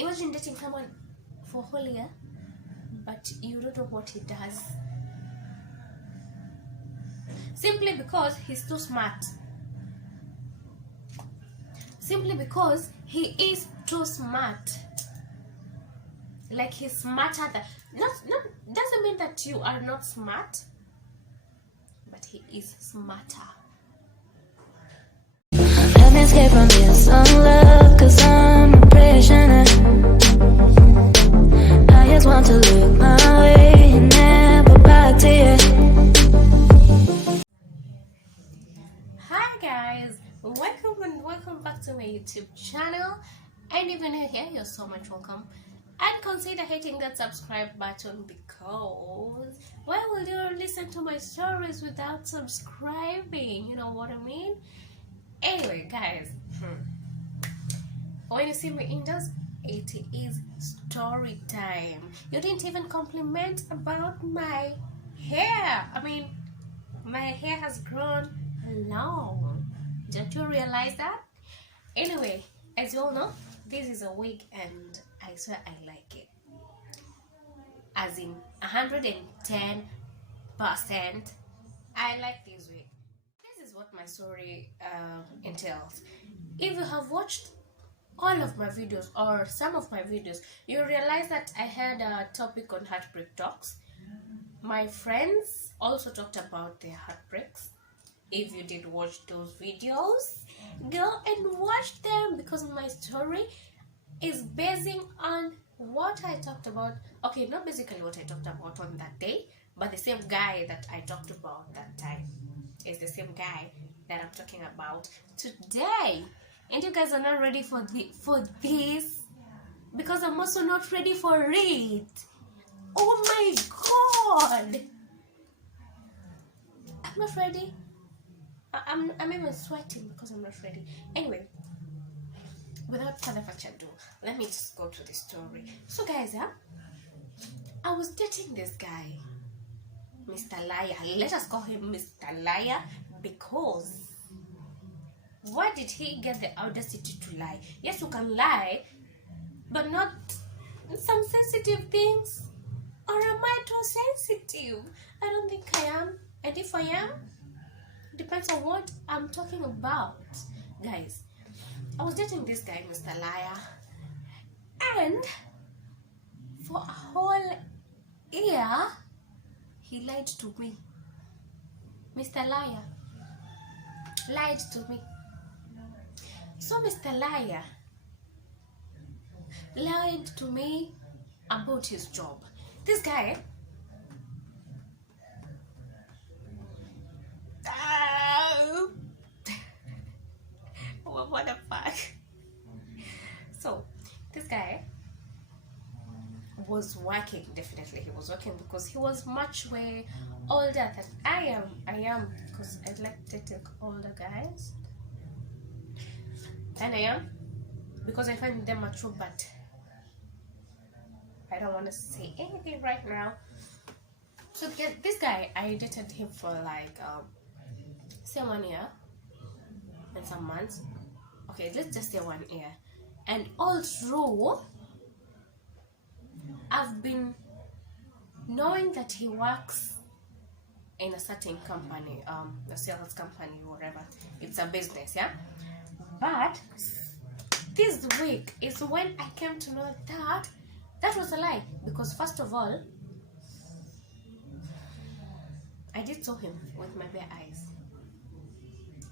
Imagine dating someone for a whole year, but you don't know what he does. Simply because he's too smart. Simply because he is too smart. Like he's smarter than... Not doesn't mean that you are not smart, but he is smarter. Let me escape from this love, cause I'm a prisoner. I just want to look my way and never back to you. Hi guys, welcome back to my YouTube channel. And if you're new here, you're so much welcome. And consider hitting that subscribe button, because why will you listen to my stories without subscribing? You know what I mean? Anyway guys, when you see me indoors, it is story time. You didn't even compliment about my hair. I mean, my hair has grown long. Don't you realize that? Anyway, as you all know, this is a wig and I swear I like it. As in 110%. I like this wig. This is what my story entails. If you have watched all of my videos or some of my videos, you realize that I had a topic on heartbreak talks. My friends also talked about their heartbreaks. If you did watch those videos, go and watch them, because my story is basing on what I talked about. Okay, not basically what I talked about on that day, but the same guy that I talked about that time is the same guy that I'm talking about today. And you guys are not ready for this, because I'm also not ready for it. Oh my god, I'm not ready. I'm even sweating because I'm not ready. Anyway, without further ado, let me just go to the story. So guys, I was dating this guy, Mr. Liar. Let us call him Mr. Liar, because why did he get the audacity to lie? Yes, you can lie, but not some sensitive things. Or am I too sensitive? I don't think I am. And if I am, depends on what I'm talking about. Guys, I was dating this guy, Mr. Liar, and for a whole year he lied to me. Mr. Liar lied to me. So Mr. Liar lied to me about his job. This guy, what the fuck? So this guy was working. Definitely he was working, because he was much way older than I am, because I like dating older guys than I am, because I find them mature, but I don't want to say anything right now. So this guy, I dated him for like say 1 year and some months. Okay, let's just say 1 year. And all through, I've been knowing that he works in a certain company, a sales company, whatever. It's a business, yeah. But this week is when I came to know that that was a lie, because first of all, I did saw him with my bare eyes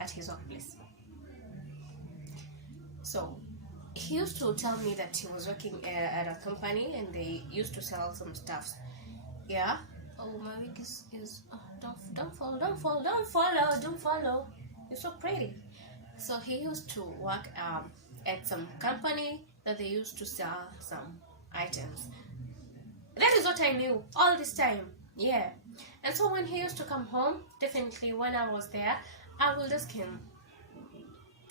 at his workplace. So he used to tell me that he was working at a company and they used to sell some stuff. Yeah. Oh, my wig is don't follow. You're so pretty. So he used to work at some company that they used to sell some items. That is what I knew all this time. Yeah. And so when he used to come home, definitely when I was there, I will ask him,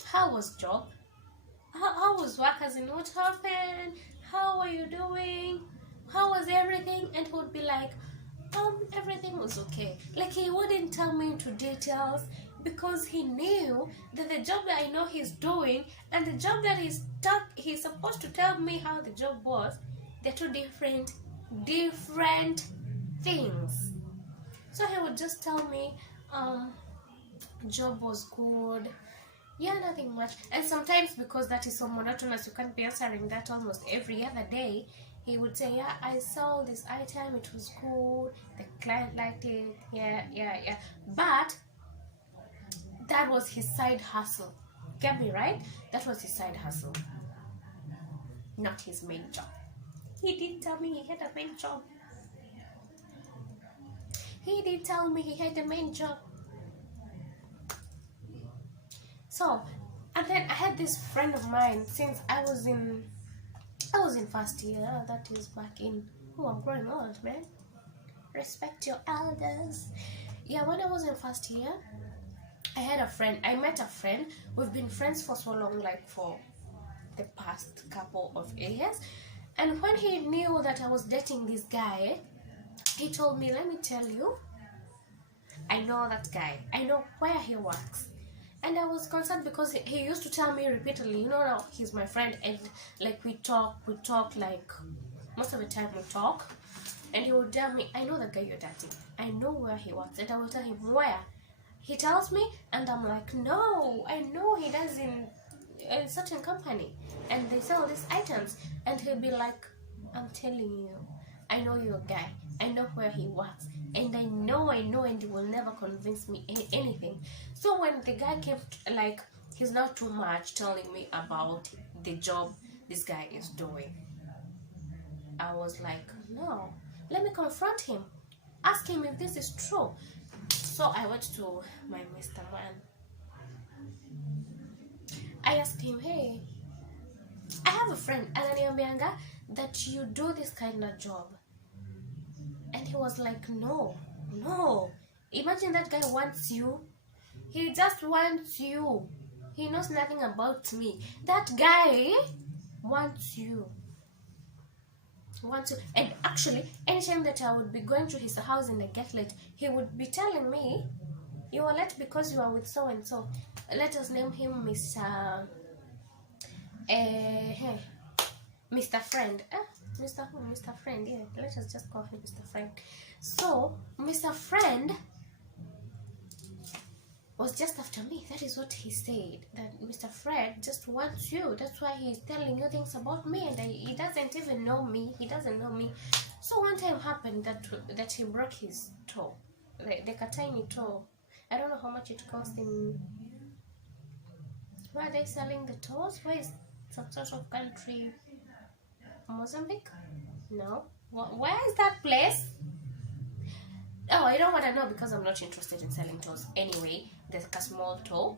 how was job? How was work? As in, what happened? How are you doing? How was everything? And he would be like, everything was okay. Like, he wouldn't tell me into details, because he knew that the job that I know he's doing and the job that he's he's supposed to tell me how the job was. They're two different things. So he would just tell me, job was good. Yeah, nothing much. And sometimes, because that is so monotonous, you can't be answering that almost every other day, he would say, yeah, I saw this item, it was good, the client liked it, yeah. But that was his side hustle. Get me right? That was his side hustle, not his main job. He did tell me he had a main job. He did tell me he had a main job. So, and then I had this friend of mine since I was in first year. That is back in, I'm growing old, man. Respect your elders. Yeah, when I was in first year, I met a friend. We've been friends for so long, like for the past couple of years. And when he knew that I was dating this guy, he told me, let me tell you, I know that guy. I know where he works. And I was concerned because he used to tell me repeatedly, no, he's my friend, and like we talk like most of the time we talk, and he would tell me, I know the guy you're dating, I know where he works, and I will tell him where. He tells me, and I'm like, no, I know he does in a certain company, and they sell these items, and he'll be like, I'm telling you, I know your guy, I know where he works, and I know, and he will never convince me anything. So when the guy came, like, he's not too much telling me about the job this guy is doing, I was like, no, let me confront him, ask him if this is true. So I went to my Mr. Man. I asked him, hey, I have a friend, ananiambianga, that you do this kind of job. And he was like, no. Imagine that guy wants you. He just wants you. He knows nothing about me. That guy wants you. And actually, anytime that I would be going to his house and I get late, he would be telling me, you are late because you are with so and so. Let us name him Mr. Mr. Friend. Mr. Friend, yeah. Let us just call him Mr. Friend. So, Mr. Friend was just after me. That is what he said. That Mr. Fred just wants you. That's why he's telling you things about me, and he doesn't even know me. He doesn't know me. So one time happened that he broke his toe, like a tiny toe. I don't know how much it cost in. Where are they selling the toes? Where is some sort of country? Mozambique? No. Where is that place? Oh, I don't want to know because I'm not interested in selling toes. Anyway, there's a small toe.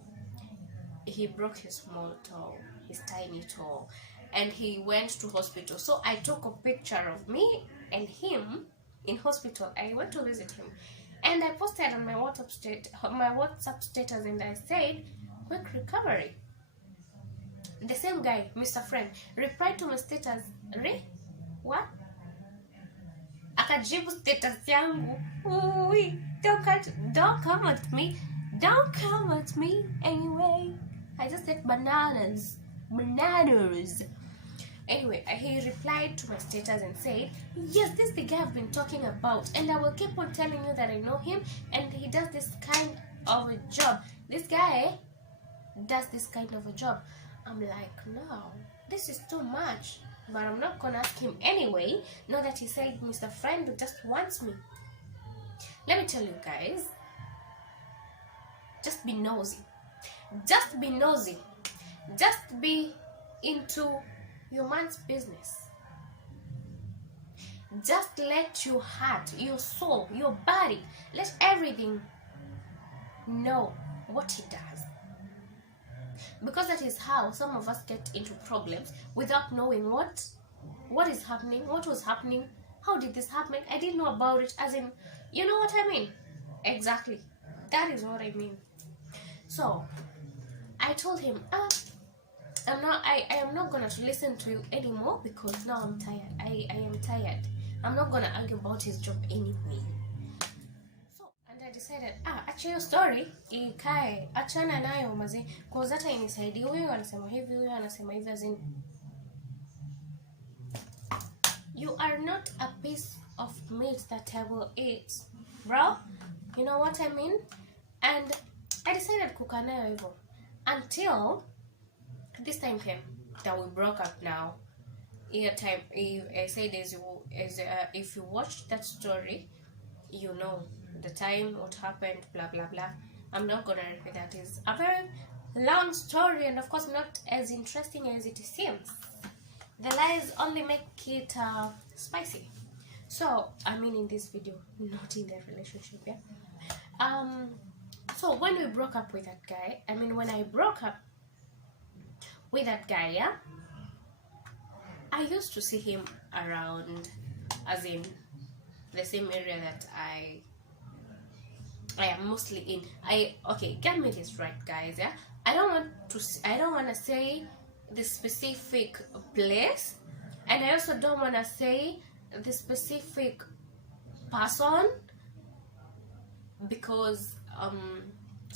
He broke his small toe, his tiny toe, and he went to hospital. So I took a picture of me and him in hospital. I went to visit him, and I posted on my WhatsApp status, and I said, quick recovery. The same guy, Mr. Friend, replied to my status, what? Akajibu status yangu. Don't come at me. Don't come at me anyway. I just said bananas. Anyway, he replied to my status and said, yes, this is the guy I've been talking about, and I will keep on telling you that I know him, and he does this kind of a job. This guy does this kind of a job. I'm like, no, this is too much. But I'm not gonna ask him anyway, now that he said Mr. Friend just wants me. Let me tell you guys, just be nosy. Just be nosy. Just be into your man's business. Just let your heart, your soul, your body, let everything know what he does. Because that is how some of us get into problems without knowing what is happening, what was happening, how did this happen, I didn't know about it, as in, you know what I mean? Exactly. That is what I mean. So, I told him, I am not gonna listen to you anymore because now I'm tired. I am tired. I'm not gonna argue about his job anyway. So, and I decided decided acha hiyo story ikae, achana nayo mazi, cause hata inisaidie. Huyu anasema hivi, huyu anasema hivi, as in you are not a piece of meat that I will eat, bro. You know what I mean? And I decided kukaa nayo hivyo until this time came that we broke up. Now time I said if you watched that story, you know the time, what happened, blah blah blah. I'm not gonna repeat that. It's a very long story, and of course not as interesting as it seems. The lies only make it spicy. So I mean in this video, not in the relationship, yeah. So when we broke up with that guy, I mean when I broke up with that guy, yeah, I used to see him around, as in the same area that I am mostly in. Okay, get me this right, guys, yeah. I don't want to say the specific place, and I also don't want to say the specific person, because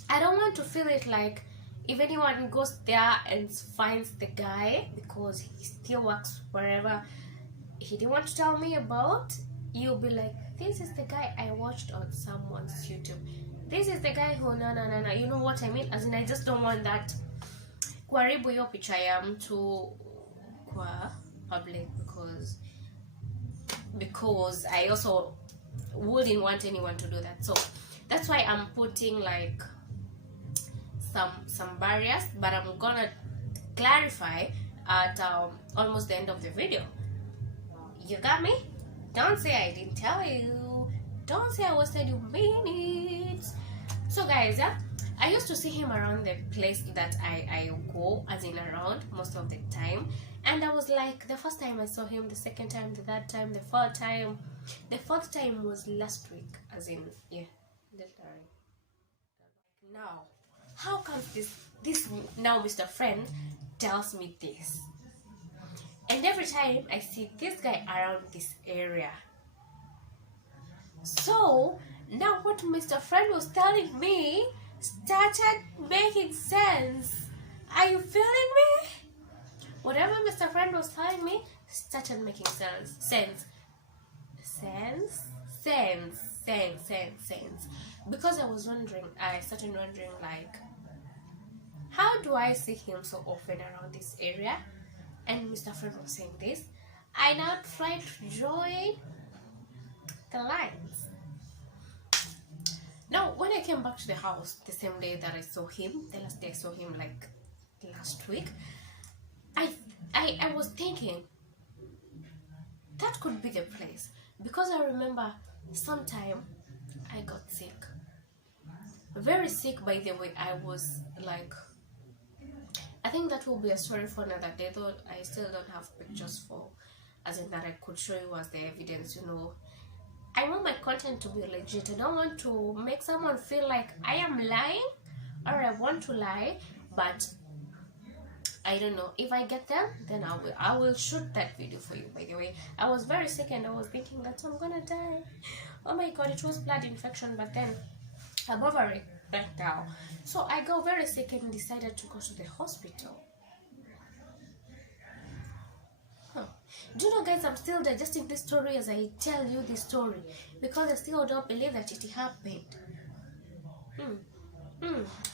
I don't want to feel it like if anyone goes there and finds the guy, because he still works wherever he didn't want to tell me about, you'll be like, this is the guy I watched on someone's YouTube. This is the guy who no. You know what I mean? As in, I just don't want that kuharibu hiyo picha ya mtu kwa public, because I also wouldn't want anyone to do that. So that's why I'm putting like some barriers, but I'm gonna clarify at almost the end of the video. You got me? Don't say I didn't tell you. Don't say I wasted your minutes. So guys, yeah, I used to see him around the place that I go, as in around most of the time. And I was like, the first time I saw him, the second time, the third time, the fourth time. The fourth time was last week, as in, yeah, literally. Now, how comes this now Mr. Friend tells me this? And every time I see this guy around this area. So now what Mr. Friend was telling me started making sense. Are you feeling me? Whatever Mr. Friend was telling me started making sense. Because I started wondering, like, how do I see him so often around this area? And Mr. Friend was saying this. I now try to join the lines. Now, when I came back to the house the same day that I saw him, the last day I saw him, like last week, I was thinking that could be the place, because I remember sometime I got sick, very sick. By the way, I was like, I think that will be a story for another day, though I still don't have pictures for, as in that I could show you as the evidence, you know. I want my content to be legit. I don't want to make someone feel like I am lying or I want to lie, but I don't know. If I get them, then I will shoot that video for you. By the way, I was very sick and I was thinking that I'm gonna die. Oh my god, it was blood infection, but then I'm over it right now. So I got very sick and decided to go to the hospital. Do you know, guys, I'm still digesting this story as I tell you this story, because I still don't believe that it happened.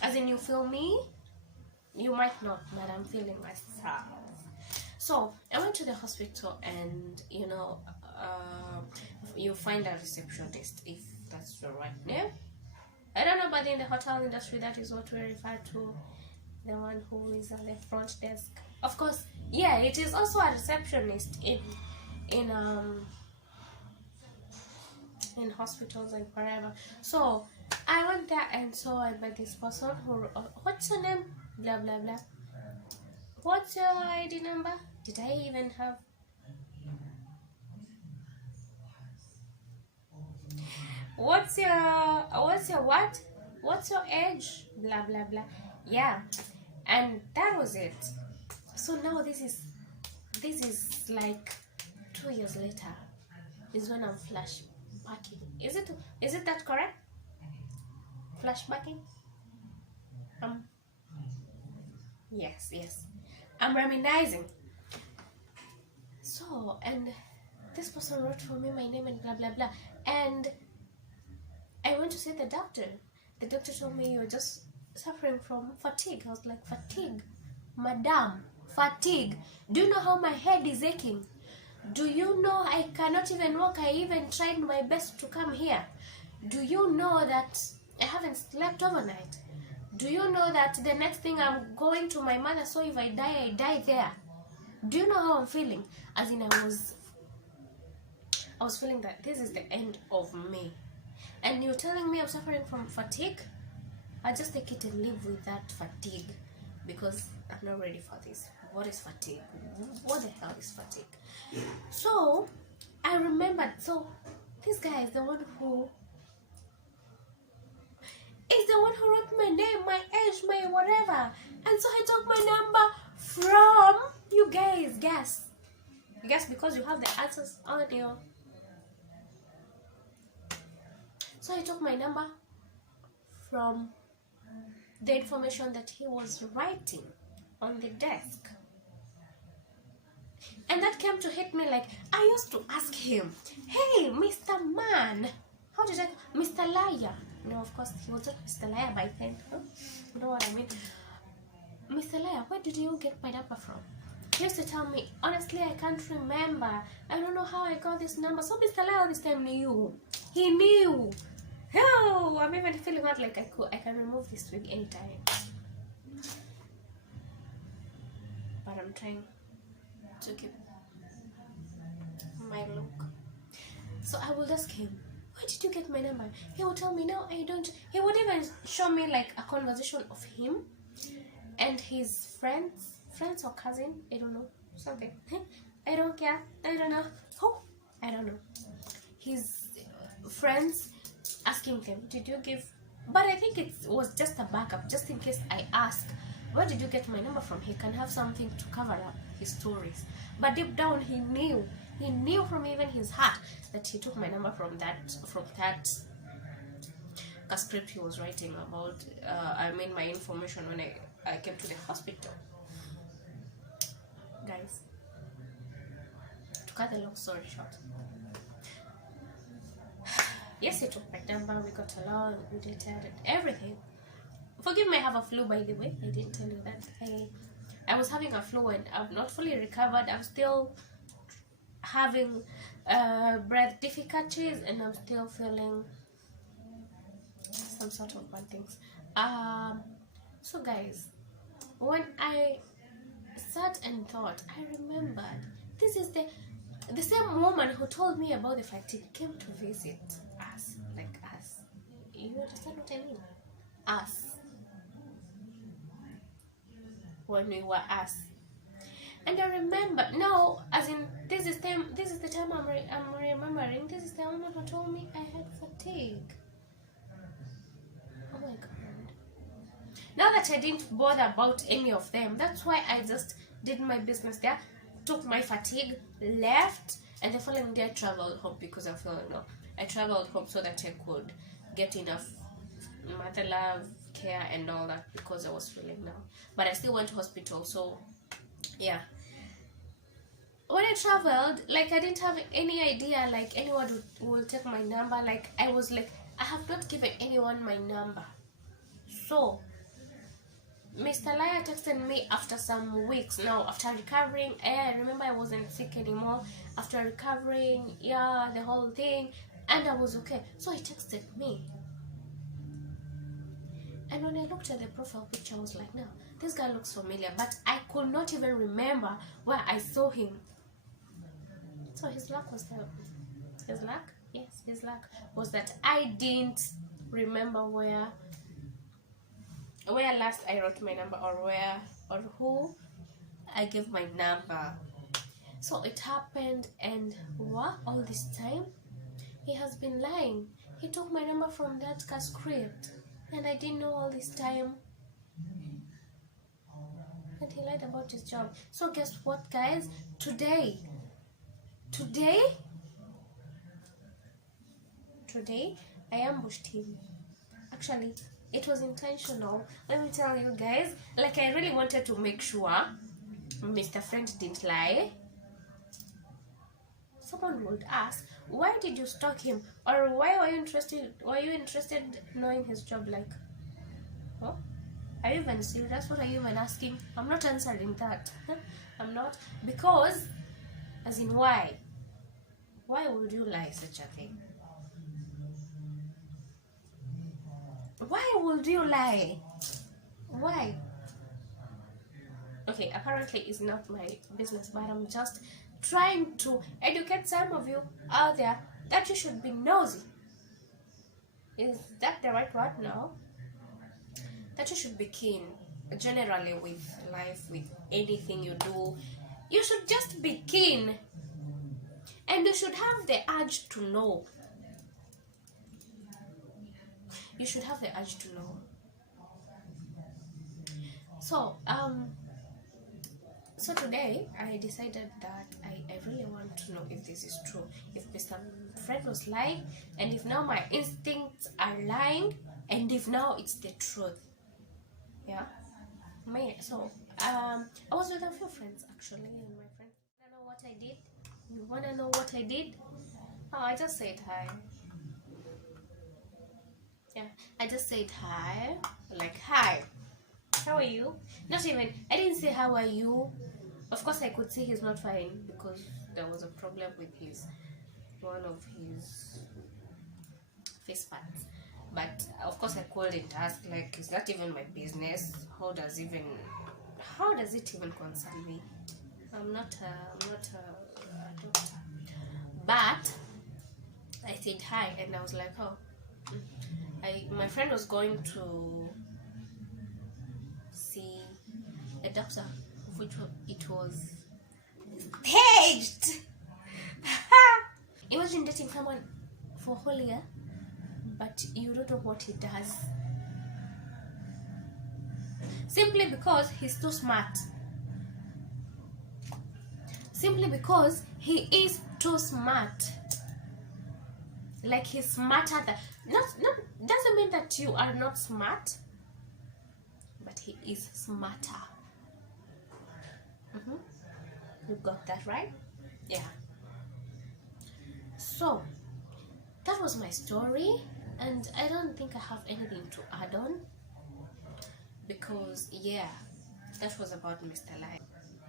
As in, you feel me? You might not, but I'm feeling myself. So I went to the hospital, and you know, you find a receptionist, if that's the right name. I don't know, but in the hotel industry, that is what we refer to, the one who is at the front desk. Of course, yeah, it is also a receptionist in hospitals and wherever. So I went there, and so I met this person who, what's your name? Blah blah blah. What's your ID number? Did I even have? What's your what? What's your age? Blah blah blah. Yeah, and that was it. So now this is like 2 years later is when I'm flashbacking. Is it that correct? flashbacking. Yes, I'm reminiscing. So, and this person wrote for me my name and blah blah blah, and I went to see the doctor. The doctor told me you're just suffering from fatigue. I was like, fatigue, madam, fatigue. Do you know how my head is aching? Do you know I cannot even walk? I even tried my best to come here. Do you know that I haven't slept overnight? Do you know that the next thing I'm going to my mother, so if I die there? Do you know how I'm feeling? As in, I was feeling that this is the end of me. And you're telling me I'm suffering from fatigue? I just take it and live with that fatigue, because I'm not ready for this. What is fatigue? What the hell is fatigue? So I remembered, so this guy is the one who wrote my name, my age, my whatever. And so I took my number from you guys. Guess because you have the answers on your. So I took my number from the information that he was writing on the desk. And that came to hit me like, I used to ask him, hey, Mr. Man, how did I, Mr. Liar. No, of course, he was not Mr. Liar by then. Huh? You know what I mean? Mr. Liar, where did you get my number from? He used to tell me, honestly, I can't remember. I don't know how I got this number. So Mr. Liar this time knew. He knew. Oh, I'm even feeling out like I can remove this wig anytime. But I'm trying to keep my look. So I will ask him, where did you get my number? He will tell me, no, I don't. He would even show me like a conversation of him and his friends or cousin, I don't know, something. I don't care, I don't know. Oh, I don't know. His friends asking him, did you give, but I think it was just a backup, just in case I ask, where did you get my number from? He can have something to cover up his stories. But deep down, he knew from even his heart that he took my number from that script he was writing about. My information when I came to the hospital. Guys, to cut the long story short, yes, he took my number, we got along, we dated and everything. Forgive me, I have a flu, by the way. I didn't tell you that. I was having a flu and I'm not fully recovered. I'm still having breath difficulties and I'm still feeling some sort of bad things. So guys, when I sat and thought, I remembered this is the same woman who told me about the fatigue came to visit us, like us. You understand what I mean? Us. When we were us. And I remember now, as in this is the time I'm remembering. This is the woman who told me I had fatigue. Oh my god. Now that I didn't bother about any of them, that's why I just did my business there, took my fatigue, left, and the following day I traveled home because I felt I traveled home so that I could get enough mother love, care and all that, because I was feeling now. But I still went to hospital, so yeah. When I traveled, like I didn't have any idea like anyone would take my number. Like I was like, I have not given anyone my number. So Mr. Liar texted me after some weeks now, after recovering. I remember I wasn't sick anymore. After recovering, yeah, the whole thing, and I was okay. So he texted me. And when I looked at the profile picture, I was like, no, this guy looks familiar. But I could not even remember where I saw him. So his luck was that. His luck? Yes, his luck was that I didn't remember where last I wrote my number, or who I gave my number. So it happened, and what, all this time he has been lying. He took my number from that script, and I didn't know all this time. And he lied about his job. So guess what, guys? Today I ambushed him. I Actually, it was intentional. Let me tell you guys, like I really wanted to make sure Mr. Friend didn't lie. Someone would ask, why did you stalk him? Or why were you interested knowing his job? Like, huh? Are you even serious? What are you even asking? I'm not answering that. I'm not. Because, as in why? Why would you lie such a thing? Why would you lie? Why? Okay, apparently it's not my business, but I'm just trying to educate some of you out there that you should be nosy. Is that the right word? No. That you should be keen. Generally with life, with anything you do, you should just be keen. And you should have the urge to know. You should have the urge to know. So today I decided that I really want to know if this is true, if Mr. Fred was lying, and if now my instincts are lying, and if now it's the truth. Yeah. So I was with a few friends actually, and my friend wanna know what I did. You wanna know what I did? Oh, I just said hi. Yeah, I just said hi, like hi. How are you? Not even, I didn't say how are you. Of course I could see he's not fine because there was a problem with one of his face parts. But of course I couldn't ask, like it's not even my business. How does it even concern me? I'm not a doctor. But I said hi and I was like, oh, my friend was going to see a doctor, of which it was staged. Imagine dating someone for a whole year, but you don't know what he does. Simply because he's too smart. Simply because he is too smart. Like he's smarter than... Not doesn't mean that you are not smart, but he is smarter. You got that right? Yeah. So that was my story, and I don't think I have anything to add on, because yeah, that was about Mr. Lie.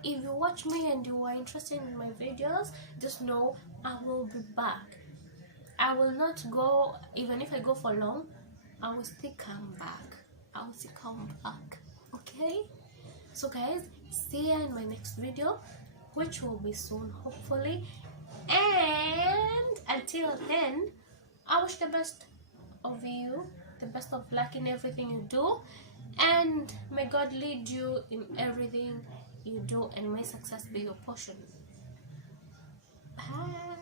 If you watch me and you are interested in my videos, just know I will be back. I will not go, even if I go for long, I will still come back. Okay? So guys, see you in my next video, which will be soon, hopefully. And until then, I wish the best of you, the best of luck in everything you do, and may God lead you in everything you do, and may success be your portion. Bye.